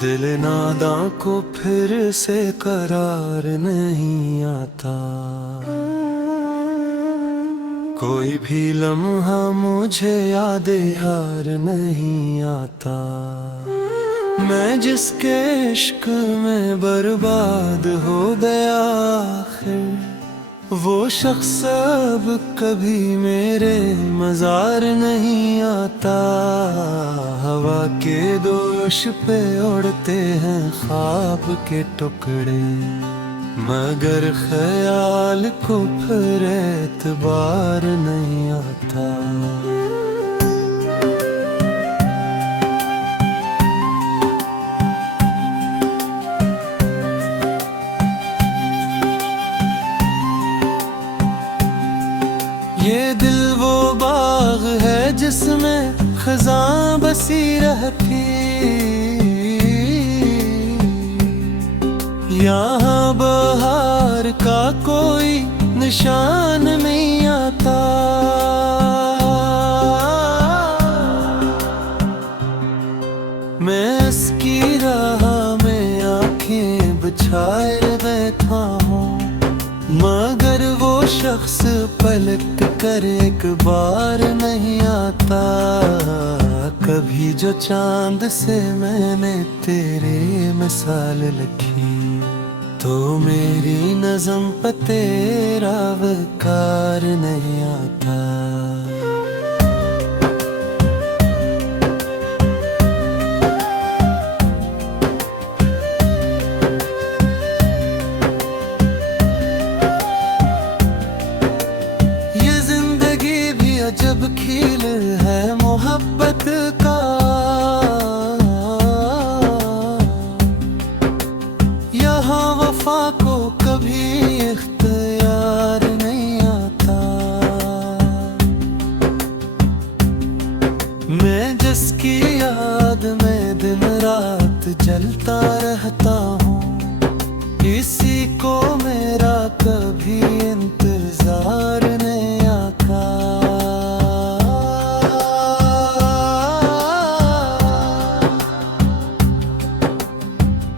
दिल नादा को फिर से करार नहीं आता। कोई भी लम्हा मुझे याद हार नहीं आता। मैं जिसके इश्क में बर्बाद हो गया आखिर, वो शख्स अब कभी मेरे मजार नहीं आता। हवा के दोष पे उड़ते हैं ख्वाब के टुकड़े, मगर ख्याल को फिर एतबार नहीं आता। ये दिल वो बाग है जिसमें खज़ां बसी रहती, यहाँ बहार का कोई निशान नहीं आता। मैं इसकी राह में आंखें बिछाए बैठा हूँ, मगर वो शख्स पलट कर एक बार नहीं आता। कभी जो चांद से मैंने तेरे मिसाल लिखी, तो मेरी नज़म पे तेरा वकार नहीं आता। जब खील है मोहब्बत का, यहाँ वफा को कभी इख्तियार नहीं आता। मैं जिसकी याद में दिन रात जलता रहता हूँ, इसी को मेरा कभी इंतजार नहीं आता।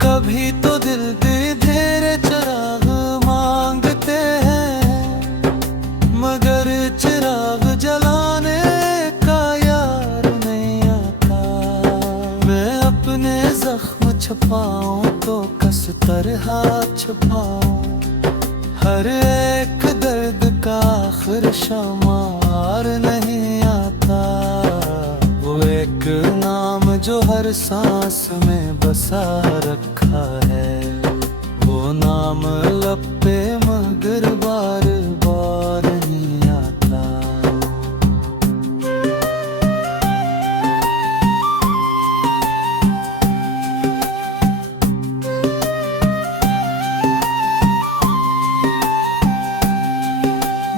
कभी तो दिल दे धेरे चिराग मांगते हैं, मगर चिराग जलाने का यार नहीं आता। मैं अपने जख्म छुपाऊं तो कस तरह छुपाऊं, हर एक दर्द का आखिर शुमार नहीं आता। वो एक नाम जो हर सांस में बसा रखा है, वो नाम लब पे मगर बार बार नहीं आता।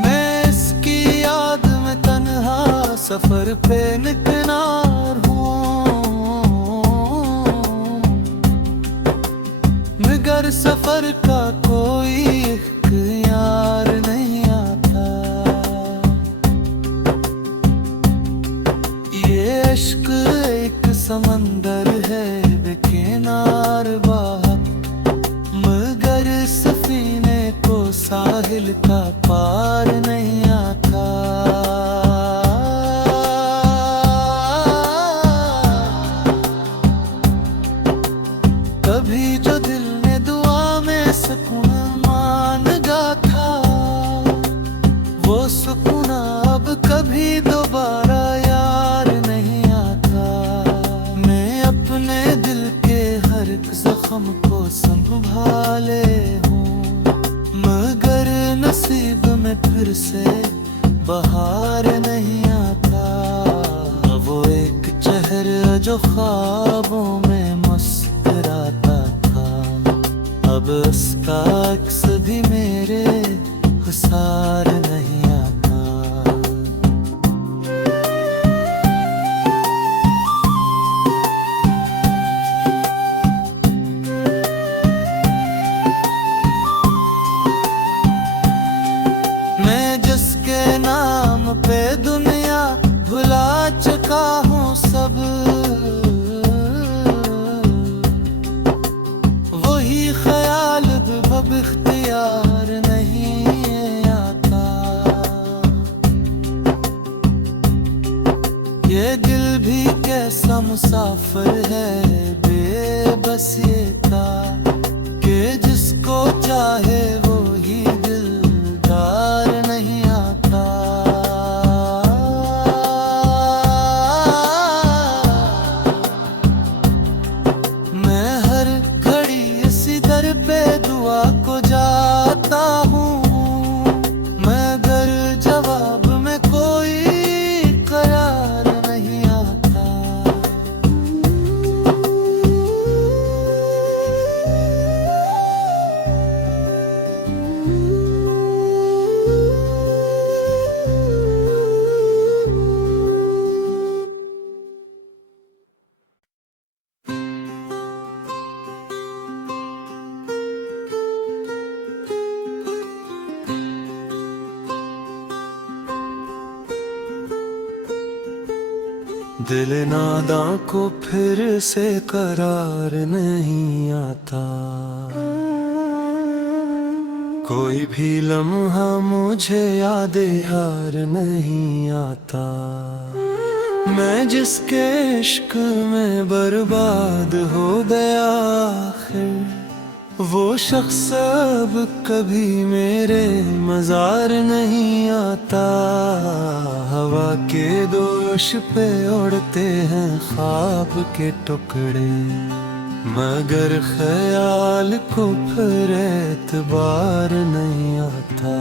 मैं इसकी याद में तन्हा सफर पे निकला मगर सफर का कोई इख्तियार नहीं आता। ये इश्क एक समंदर है बेकिनार बाहर, मगर सफीने को साहिल का पार नहीं आता। कभी जो दिल ने दुआ में सुकून मांगा था, वो सुकून अब कभी दोबारा यार नहीं आता। मैं अपने दिल के हर एक जख्म को संभाले हूँ, मगर नसीब में फिर से बहार नहीं आता। वो एक चेहरा जो ख्वाबों में मुस्कुराता था, अब उसका अक्स भी मेरे हुसार नहीं आता। मैं जिसके नाम पे दुनिया भुला चुका हूँ सब, मुसाफिर है बेबस ये था कि जिसको चाहे वो ही दिलदार नहीं आता। मैं हर घड़ी इसी दर पे दुआ को जाता हूँ, मगर जवाब में कोई करार नहीं आता। दिल नादां को फिर से करार नहीं आता। कोई भी लम्हा मुझे याद यार नहीं आता। मैं जिसके इश्क में बर्बाद हो गया आखिर, वो शख्स अब कभी मेरे मजार नहीं आता। हवा के दोष पे उड़ते हैं ख्वाब के टुकड़े, मगर ख्याल को फिर एतबार नहीं आता।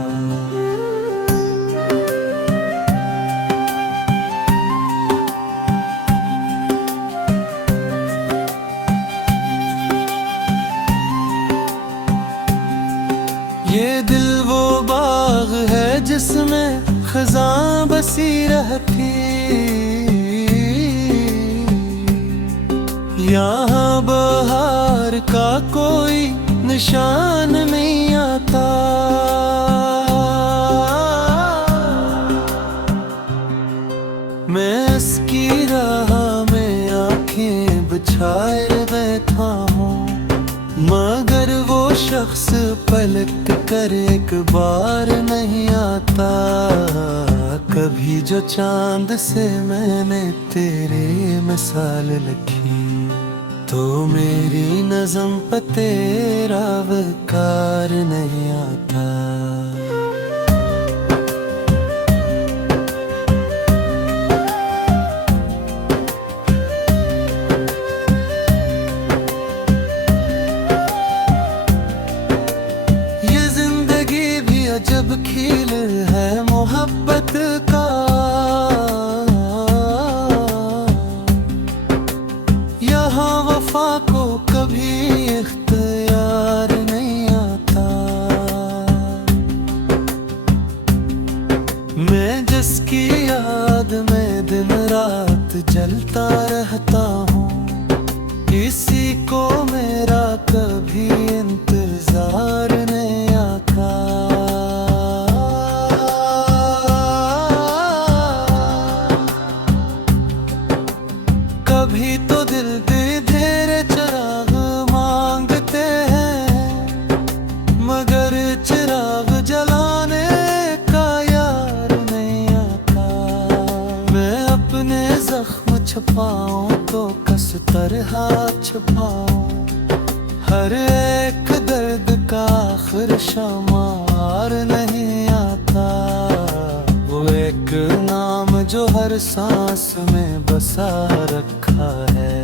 ये दिल वो बाग है जिसमें खज़ां बसी रहती, यहाँ बहार का कोई निशान नहीं आता। मैं इसकी राह में आंखें बिछाए बैठा हूँ, मगर वो शख्स पलट कर एक बार नहीं आता। कभी जो चांद से मैंने तेरे मिसाल लिखी, तो मेरी नज़म पे तेरा वकार नहीं आता। जब खिल है मोहब्बत का, यहाँ वफा को कभी इख्तियार नहीं आता। मैं जिसकी याद में दिन रात जलता रहता हूँ, इसी को मेरा कभी इंतजार नहीं आता। कभी तो दिल दे तेरे चिराग मांगते हैं, मगर चिराग जलाने का यार नहीं आता। मैं अपने जख्म छुपाऊं तो किस तरह छुपाऊं, हर एक दर्द का आखिर शुमार नहीं आता। वो एक नाम जो हर सांस में बसा रखा है,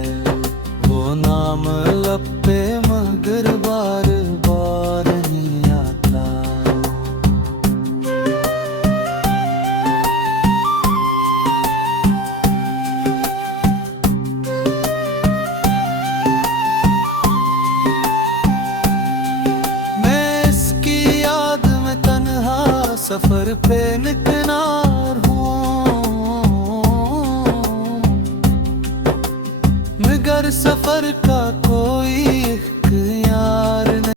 वो नाम लब पे मगर बार बार नहीं आता। मैं इसकी याद में तन्हा सफर पे निकनार हूँ, मगर सफर का कोई